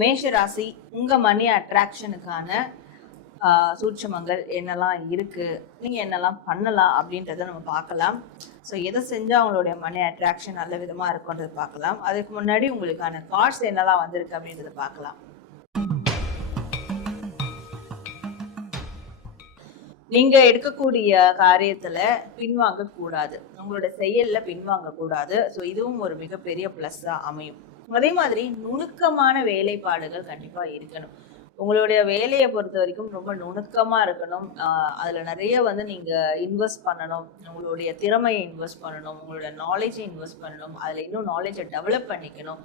மேஷ ராசி உங்க மணி அட்ராக்ஷனுக்கான சூட்சமங்கள் என்னெல்லாம் இருக்கு, நீங்க என்னெல்லாம் பண்ணலாம் அப்படின்றத நம்ம பார்க்கலாம். ஸோ எதை செஞ்சா அவங்களுடைய மணி அட்ராக்ஷன் நல்ல விதமா இருக்கும்ன்றது பார்க்கலாம். அதுக்கு முன்னாடி உங்களுக்கான கார்ட்ஸ் என்னெல்லாம் வந்திருக்கு அப்படின்றத பார்க்கலாம். நீங்க எடுக்கக்கூடிய காரியத்துல பின்வாங்க கூடாது, உங்களோட செயல்ல பின்வாங்க கூடாது. ஸோ இதுவும் ஒரு மிகப்பெரிய பிளஸ்ஸா அமையும். அதே மாதிரி நுணுக்கமான வேலைப்பாடுகள் கண்டிப்பா இருக்கணும். உங்களுடைய வேலையை பொறுத்த வரைக்கும் ரொம்ப நுணுக்கமா இருக்கணும். அதுல நிறைய நீங்க இன்வெஸ்ட் பண்ணணும். உங்களுடைய திறமையை இன்வெஸ்ட் பண்ணணும், உங்களோட நாலேஜை இன்வெஸ்ட் பண்ணணும், அதுல இன்னும் நாலேஜை டெவலப் பண்ணிக்கணும்.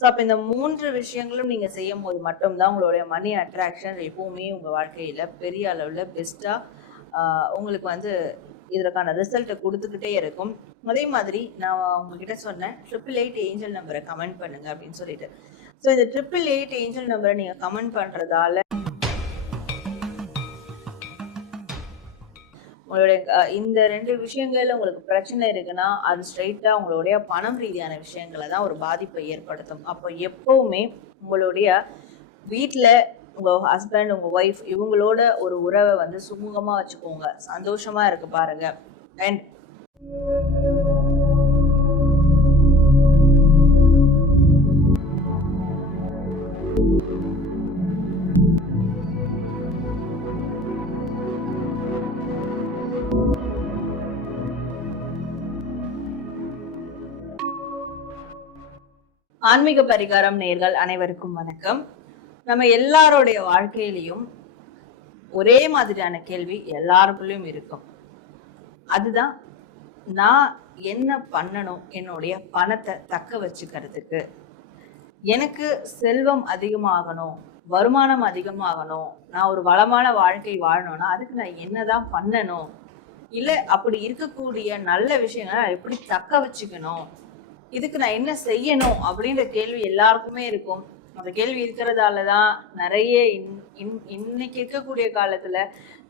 ஸோ அப்போ இந்த 3 விஷயங்களும் நீங்கள் செய்யும் போது மட்டும்தான் உங்களுடைய மணி அட்ராக்ஷன் எப்பவுமே உங்கள் வாழ்க்கையில் பெரிய அளவில் பெஸ்ட்டாக உங்களுக்கு இதற்கான ரிசல்ட்டை கொடுத்துக்கிட்டே இருக்கும். அதே மாதிரி நான் உங்ககிட்ட சொன்னேன் 888 ஏஞ்சல் நம்பரை கமெண்ட் பண்ணுங்க அப்படின்னு சொல்லிட்டு. ஸோ இந்த 888 ஏஞ்சல் நம்பரை நீங்கள் கமெண்ட் பண்ணுறதால உங்களுடைய இந்த 2 விஷயங்கள்ல உங்களுக்கு பிரச்சனை இருக்குன்னா அது ஸ்ட்ரைட்டா உங்களுடைய பணம் ரீதியான விஷயங்களை தான் ஒரு பாதிப்பை ஏற்படுத்தும். அப்போ எப்பவுமே உங்களுடைய வீட்டில் உங்க ஹஸ்பண்ட், உங்க ஒய்ஃப் இவங்களோட ஒரு உறவை சுமூகமா வச்சுக்கோங்க, சந்தோஷமா இருக்கு பாருங்க. அண்ட் ஆன்மீக பரிகாரம் நேயர்கள் அனைவருக்கும் வணக்கம். நம்ம எல்லாருடைய வாழ்க்கையிலையும் ஒரே மாதிரியான கேள்வி எல்லாருக்குள்ளயும் இருக்கும். அதுதான், நான் என்ன பண்ணணும் என்னுடைய பணத்தை தக்க வச்சுக்கிறதுக்கு? எனக்கு செல்வம் அதிகமாகணும், வருமானம் அதிகமாகணும், நான் ஒரு வளமான வாழ்க்கை வாழணும்னா அதுக்கு நான் என்னதான் பண்ணணும்? இல்லை அப்படி இருக்கக்கூடிய நல்ல விஷயங்களை எப்படி தக்க வச்சுக்கணும், இதுக்கு நான் என்ன செய்யணும் அப்படின்ற கேள்வி எல்லாருக்குமே இருக்கும். அந்த கேள்வி இருக்கிறதால தான் நிறைய இன்னைக்கு இருக்கக்கூடிய காலத்துல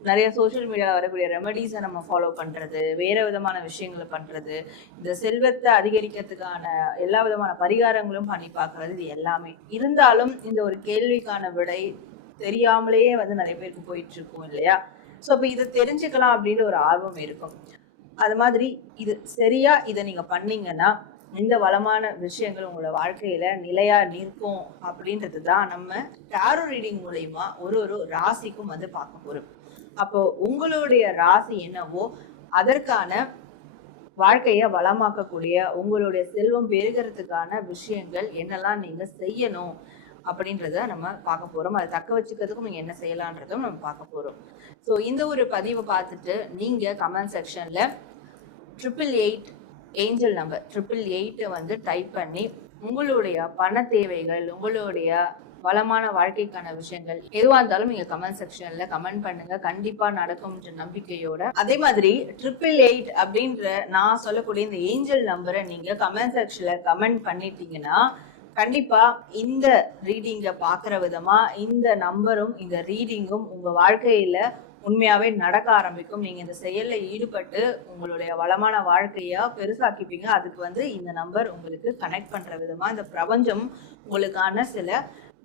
நிறைய சோசியல் மீடியா வரக்கூடிய ரெமடிஸை நம்ம ஃபாலோ பண்றது, வேற விதமான விஷயங்களை பண்றது, இந்த செல்வத்தை அதிகரிக்கிறதுக்கான எல்லா விதமான பரிகாரங்களும் பண்ணி பார்க்கறது, இது எல்லாமே இருந்தாலும் இந்த ஒரு கேள்விக்கான விடை தெரியாமலேயே நிறைய பேருக்கு போயிட்டு இருக்கும் இல்லையா? ஸோ அப்போ இதை தெரிஞ்சுக்கலாம் அப்படின்னு ஒரு ஆர்வம் இருக்கும். அது மாதிரி இது சரியா இதை நீங்க பண்ணீங்கன்னா இந்த வளமான விஷயங்கள் உங்களோட வாழ்க்கையில நிலையா நிற்கும் அப்படின்றது தான் நம்ம டாரோ ரீடிங் மூலயமா ஒரு ராசிக்கும் பார்க்க போறோம். அப்போ உங்களுடைய ராசி என்னவோ அதற்கான வாழ்க்கைய வளமாக்கக்கூடிய, உங்களுடைய செல்வம் பெருகிறதுக்கான விஷயங்கள் என்னெல்லாம் நீங்க செய்யணும் அப்படின்றத நம்ம பார்க்க போறோம். அதை தக்க வச்சுக்கிறதுக்கும் நீங்க என்ன செய்யலான்றதும் நம்ம பார்க்க போறோம். ஸோ இந்த ஒரு பதிவை பார்த்துட்டு நீங்க கமெண்ட் செக்ஷன்ல 888 ஏஞ்சல் நம்பர் 888 டைப் பண்ணி உங்களுடைய பண தேவைகள், உங்களுடைய வளமான வாழ்க்கைக்கான விஷயங்கள் எதுவாக இருந்தாலும் நீங்க கமெண்ட் செக்ஷன்ல கமெண்ட் பண்ணுங்க. கண்டிப்பா நடக்கும்ன்ற நம்பிக்கையோட. அதே மாதிரி 888 அப்படின்ற நான் சொல்லக்கூடிய இந்த ஏஞ்சல் நம்பரை நீங்க கமெண்ட் செக்ஷன்ல கமெண்ட் பண்ணிட்டீங்கன்னா கண்டிப்பா இந்த ரீடிங்கை பாக்குற விதமா இந்த நம்பரும் இந்த ரீடிங்கும் உங்க வாழ்க்கையில உண்மையாவே நடக்க ஆரம்பிக்கும். நீங்க இந்த செயல்ல ஈடுபட்டு உங்களுடைய வளமான வாழ்க்கையா பெருசாக்கிப்பீங்க. அதுக்கு இந்த நம்பர் உங்களுக்கு கனெக்ட் பண்ற விதமா இந்த பிரபஞ்சம் உங்களுக்கான சில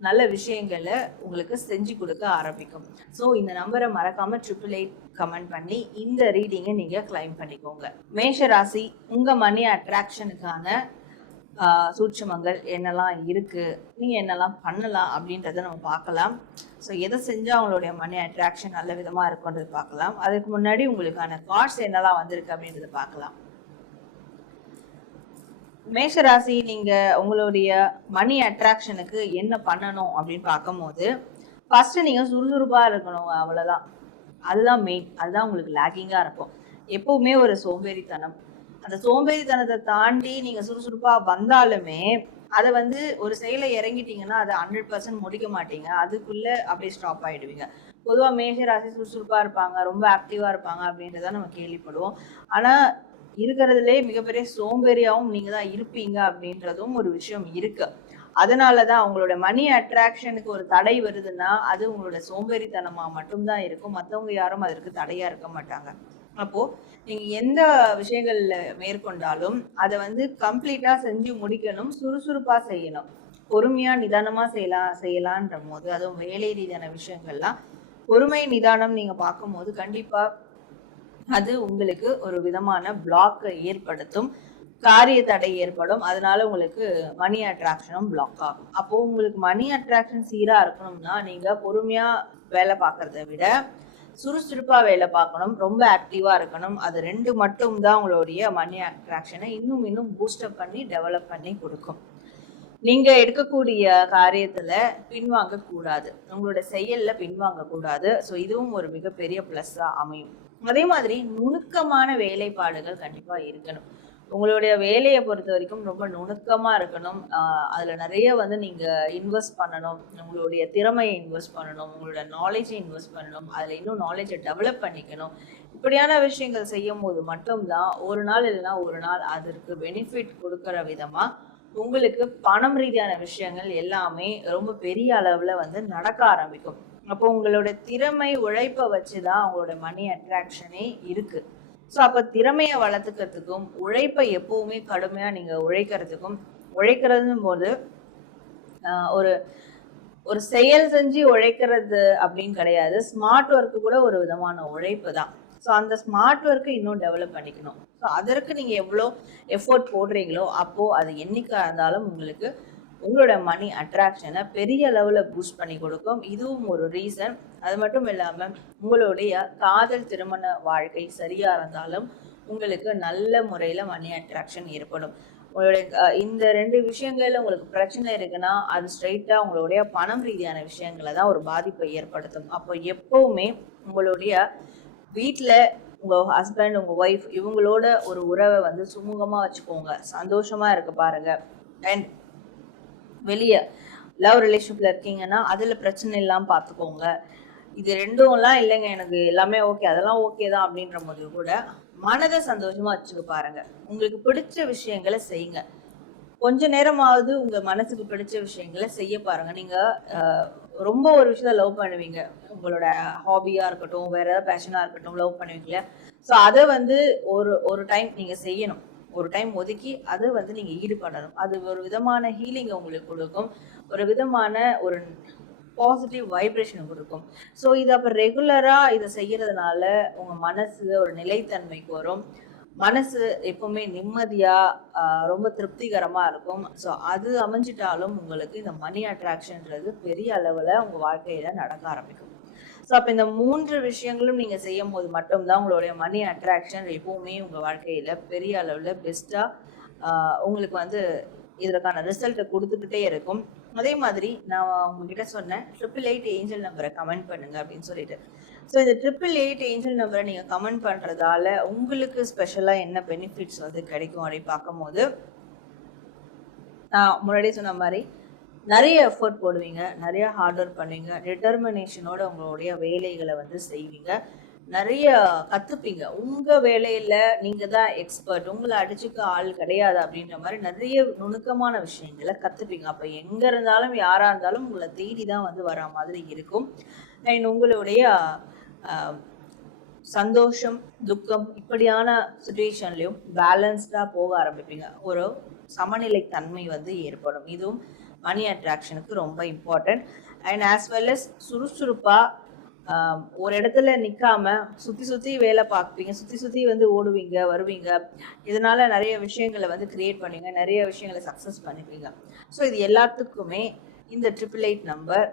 நல்ல விஷயங்களை உங்களுக்கு செஞ்சு கொடுக்க ஆரம்பிக்கும். ஸோ இந்த நம்பரை மறக்காம 888 கமெண்ட் பண்ணி இந்த ரீடிங்கை நீங்க கிளைம் பண்ணிக்கோங்க. மேஷ ராசி உங்க மணி அட்ராக்ஷனுக்கான சூட்சமங்கள் என்னெல்லாம் இருக்கு, நீங்க என்னெல்லாம் பண்ணலாம் அப்படின்றத நம்ம பார்க்கலாம். ஸோ எதை செஞ்சா அவங்களுடைய மணி அட்ராக்ஷன் நல்ல விதமா இருக்குன்றது பார்க்கலாம். அதுக்கு முன்னாடி உங்களுக்கான கார்ட்ஸ் என்னெல்லாம் வந்திருக்கு அப்படின்றத பார்க்கலாம். மேஷராசி நீங்க உங்களுடைய மணி அட்ராக்ஷனுக்கு என்ன பண்ணணும் அப்படின்னு பார்க்கும்போது ஃபர்ஸ்ட் நீங்க சுறுசுறுப்பா இருக்கணும், அவ்வளவுதான். அதுதான் மெயின். அதுதான் உங்களுக்கு லேக்கிங்கா இருக்கும். எப்பவுமே ஒரு சோம்பேறித்தனம், அந்த சோம்பேறித்தனத்தை தாண்டி நீங்க சுறுசுறுப்பா வந்தாலுமே அதை ஒரு செயலை இறங்கிட்டீங்கன்னா அதை 100% முடிக்க மாட்டீங்க. அதுக்குள்ள அப்படியே ஸ்டாப் ஆயிடுவீங்க. பொதுவா மேஷ ராசி சுறுசுறுப்பா இருப்பாங்க, ரொம்ப ஆக்டிவா இருப்பாங்க அப்படின்றத நம்ம கேள்விப்படுவோம். ஆனா இருக்கிறதுலே மிகப்பெரிய சோம்பேறியாவும் நீங்க தான் இருப்பீங்க அப்படின்றதும் ஒரு விஷயம் இருக்கு. அதனாலதான் அவங்களோட மணி அட்ராக்ஷனுக்கு ஒரு தடை வருதுன்னா அது உங்களோட சோம்பேறித்தனமா மட்டும்தான் இருக்கும். மற்றவங்க யாரும் அதற்கு தடையா இருக்க மாட்டாங்க. அப்போ நீங்க எந்த விஷயங்கள்ல மேற்கொண்டாலும் அதை வந்து கம்ப்ளீட்டா செஞ்சு முடிக்கணும், சுறுசுறுப்பா செய்யணும். பொறுமையா நிதானமா செய்யலான்ற போது, அதுவும் வேலை ரீதியான விஷயங்கள்லாம் பொறுமை நிதானம் நீங்க பார்க்கும்போது கண்டிப்பா அது உங்களுக்கு ஒரு விதமான பிளாக் ஏற்படுத்தும், காரிய தடை ஏற்படும். அதனால உங்களுக்கு மணி அட்ராக்ஷனும் பிளாக் ஆகும். அப்போ உங்களுக்கு மணி அட்ராக்ஷன் சீரா இருக்கணும்னா நீங்க பொறுமையா வேலை பார்க்கறத விட சுறுசுறுப்பா வேலை பார்க்கணும், ரொம்ப ஆக்டிவா இருக்கணும். அது 2 மட்டும் தான் உங்களுடைய மணி அட்ராக்ஷனை இன்னும் பூஸ்டப் பண்ணி டெவலப் பண்ணி கொடுக்கும். நீங்க எடுக்கக்கூடிய காரியத்துல பின்வாங்க கூடாது, உங்களோட செயல்ல பின்வாங்க கூடாது. ஸோ இதுவும் ஒரு மிகப்பெரிய பிளஸ்ஸா அமையும். அதே மாதிரி நுணுக்கமான வேலைப்பாடுகள் கண்டிப்பா இருக்கணும். உங்களுடைய வேலையை பொறுத்த வரைக்கும் ரொம்ப நுணுக்கமா இருக்கணும். அதுல நிறைய வந்து நீங்க இன்வெஸ்ட் பண்ணணும், உங்களுடைய திறமையை இன்வெஸ்ட் பண்ணணும், உங்களோட நாலேஜை இன்வெஸ்ட் பண்ணணும், அதுல இன்னும் நாலேஜை டெவலப் பண்ணிக்கணும். இப்படியான விஷயங்கள் செய்யும் போது மட்டும்தான் ஒரு நாள் இல்லைன்னா ஒரு நாள் அதற்கு பெனிஃபிட் கொடுக்கற விதமா உங்களுக்கு பணம் ரீதியான விஷயங்கள் எல்லாமே ரொம்ப பெரிய அளவுல வந்து நடக்க ஆரம்பிக்கும். அப்போ உங்களோட திறமை உழைப்பை வச்சுதான் அவங்களோட மணி அட்ராக்ஷனே இருக்கு. ஸோ அப்போ திறமையை வளர்த்துக்கிறதுக்கும் உழைப்பை எப்பவுமே கடுமையா நீங்க உழைக்கிறதுக்கும், உழைக்கிறதும் போது ஒரு ஒரு செயல் செஞ்சு உழைக்கிறது அப்படின்னு கிடையாது, ஸ்மார்ட் ஒர்க்கு கூட ஒரு விதமான உழைப்பு தான். ஸோ அந்த ஸ்மார்ட் ஒர்க்கை இன்னும் டெவலப் பண்ணிக்கணும். ஸோ அதற்கு நீங்கள் எவ்வளோ எஃபோர்ட் போடுறீங்களோ அப்போது அது என்னைக்காக இருந்தாலும் உங்களுக்கு உங்களோட மணி அட்ராக்ஷனை பெரிய லெவலில் பூஸ்ட் பண்ணி கொடுக்கும். இதுவும் ஒரு ரீசன். அது மட்டும் இல்லாமல் உங்களுடைய காதல் திருமண வாழ்க்கை சரியாக இருந்தாலும் உங்களுக்கு நல்ல முறையில் மணி அட்ராக்ஷன் ஏற்படும். உங்களுடைய இந்த 2 விஷயங்கள்ல உங்களுக்கு பிரச்சனை இருக்குன்னா அது ஸ்ட்ரைட்டா உங்களுடைய பணம் ரீதியான விஷயங்களை தான் ஒரு பாதிப்பை ஏற்படுத்தும். அப்போ எப்பவுமே உங்களுடைய வீட்டில் உங்கள் ஹஸ்பண்ட், உங்கள் ஒய்ஃப் இவங்களோட ஒரு உறவை வந்து சுமூகமாக வச்சுக்கோங்க, சந்தோஷமாக இருக்க பாருங்க. அண்ட் வெளியே லவ் ரிலேஷன்ஷிப்பில் இருக்கீங்கன்னா அதில் பிரச்சனை இல்லாமல் பார்த்துக்கோங்க. இது ரெண்டும்லாம் இல்லைங்க எனக்கு எல்லாமே ஓகே, அதெல்லாம் ஓகே தான் அப்படின்ற போது கூட மனதை சந்தோஷமாக வச்சுக்க பாருங்க. உங்களுக்கு பிடிச்ச விஷயங்களை செய்யுங்க. கொஞ்ச நேரமாவது உங்கள் மனசுக்கு பிடிச்ச விஷயங்களை செய்ய பாருங்க. நீங்கள் ரொம்ப ஒரு விஷயத்த லவ் பண்ணுவீங்க, உங்களோட ஹாபியாக இருக்கட்டும், வேற ஏதாவது பேஷனாக இருக்கட்டும், லவ் பண்ணுவீங்களா? ஸோ அதை வந்து ஒரு டைம் நீங்கள் செய்யணும், ஒரு டைம் ஒதுக்கி அதை வந்து நீங்கள் ஈடுபடணும். அது ஒரு விதமான ஹீலிங்கை உங்களுக்கு கொடுக்கும், ஒரு விதமான ஒரு பாசிட்டிவ் வைப்ரேஷன் கொடுக்கும். ஸோ இது அப்போ ரெகுலராக இதை செய்யறதுனால உங்கள் மனசு ஒரு நிலைத்தன்மைக்கு வரும், மனசு எப்பவுமே நிம்மதியாக ரொம்ப திருப்திகரமாக இருக்கும். ஸோ அது அமைஞ்சிட்டாலும் உங்களுக்கு இந்த மணி அட்ராக்ஷன்றது பெரிய அளவில் உங்கள் வாழ்க்கையில் நடக்க ஆரம்பிக்கும். ஸோ அப்போ இந்த 3 விஷயங்களும் நீங்கள் செய்யும் போது மட்டும்தான் உங்களுடைய மணி அட்ராக்ஷன் எப்பவுமே உங்கள் வாழ்க்கையில் பெரிய அளவில் பெஸ்ட்டாக உங்களுக்கு வந்து இதற்கான ரிசல்ட்டை கொடுத்துக்கிட்டே இருக்கும். அதே மாதிரி நான் உங்ககிட்ட சொன்னேன் 888 ஏஞ்சல் நம்பரை கமெண்ட் பண்ணுங்க அப்படின்னு சொல்லிட்டு. ஸோ இந்த 888 ஏஞ்சல் நம்பரை நீங்கள் கமெண்ட் பண்ணுறதால உங்களுக்கு ஸ்பெஷலாக என்ன பெனிஃபிட்ஸ் வந்து கிடைக்கும் அப்படின்னு பார்க்கும்போது, நான் முன்னாடியே சொன்ன மாதிரி நிறைய எஃபர்ட் போடுவீங்க, நிறைய ஹார்ட் ஒர்க் பண்ணுவீங்க, டிட்டர்மினேஷனோட உங்களுடைய வேலைகளை வந்து செய்வீங்க, நிறைய கற்றுப்பீங்க. உங்கள் வேலையில் நீங்கள் தான் எக்ஸ்பர்ட், உங்களை அடிச்சுக்க ஆள் கிடையாது அப்படின்ற மாதிரி நிறைய நுணுக்கமான விஷயங்களை கற்றுப்பீங்க. அப்போ எங்கே இருந்தாலும் யாராக இருந்தாலும் உங்களை தேடி தான் வந்து வர மாதிரி இருக்கும். அண்ட் உங்களுடைய சந்தோஷம், துக்கம் இப்படியான சுச்சுவேஷன்லையும் பேலன்ஸ்டாக போக ஆரம்பிப்பீங்க. ஒரு சமநிலை தன்மை வந்து ஏற்படும். இதுவும் மணி அட்ராக்ஷனுக்கு ரொம்ப important. And as well as சுறுசுறுப்பாக ஒரு இடத்துல நிற்காம சுற்றி வேலை பார்ப்பீங்க, சுற்றி வந்து ஓடுவீங்க வருவீங்க. இதனால நிறைய விஷயங்களை வந்து கிரியேட் பண்ணுவீங்க, நிறைய விஷயங்களை சக்ஸஸ் பண்ணிப்பீங்க. ஸோ இது எல்லாத்துக்குமே இந்த 888 நம்பர்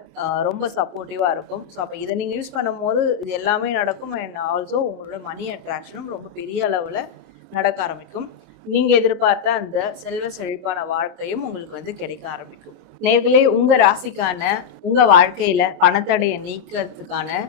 ரொம்ப சப்போர்ட்டிவாக இருக்கும். ஸோ அப்போ இதை நீங்கள் யூஸ் பண்ணும் போது இது எல்லாமே நடக்கும். அண்ட் ஆல்சோ உங்களோட மணி அட்ராக்ஷனும் ரொம்ப பெரிய அளவில் நடக்க ஆரம்பிக்கும். நீங்கள் எதிர்பார்த்த அந்த செல்வ செழிப்பான வாழ்க்கையும் உங்களுக்கு வந்து கிடைக்க ஆரம்பிக்கும். நேர்களே, உங்கள் ராசிக்கான உங்கள் வாழ்க்கையில் பணத்தடையை நீக்கிறதுக்கான,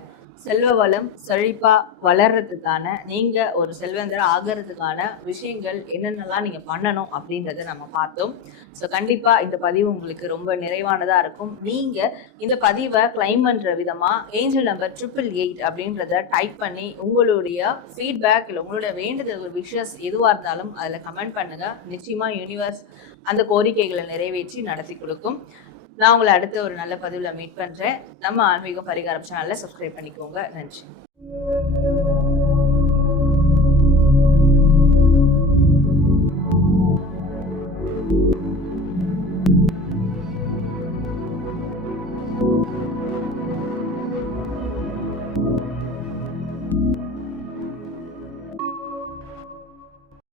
செல்வ வளம் செழிப்பா வளர்றதுக்கான, நீங்க ஒரு செல்வந்தர் ஆகிறதுக்கான விஷயங்கள் என்னென்னலாம் நீங்க பண்ணணும் அப்படின்றத நம்ம பார்த்தோம். ஸோ கண்டிப்பா இந்த பதிவு உங்களுக்கு ரொம்ப நிறைவானதா இருக்கும். நீங்க இந்த பதிவை கிளைம் பண்ற விதமா ஏஞ்சல் நம்பர் 888 அப்படின்றத டைப் பண்ணி உங்களுடைய ஃபீட்பேக் இல்லை உங்களுடைய வேண்டுதல் ஒரு விஷஸ் எதுவாக இருந்தாலும் அதில் கமெண்ட் பண்ணுங்க. நிச்சயமா யூனிவர்ஸ் அந்த கோரிக்கைகளை நிறைவேற்றி நடத்தி கொடுக்கும். நான் உங்களை அடுத்த ஒரு நல்ல பதிவில் மீட் பண்ணுறேன். நம்ம ஆன்மீக பரிகாரம் சேனலில் சப்ஸ்கிரைப் பண்ணிக்கோங்க. நன்றி.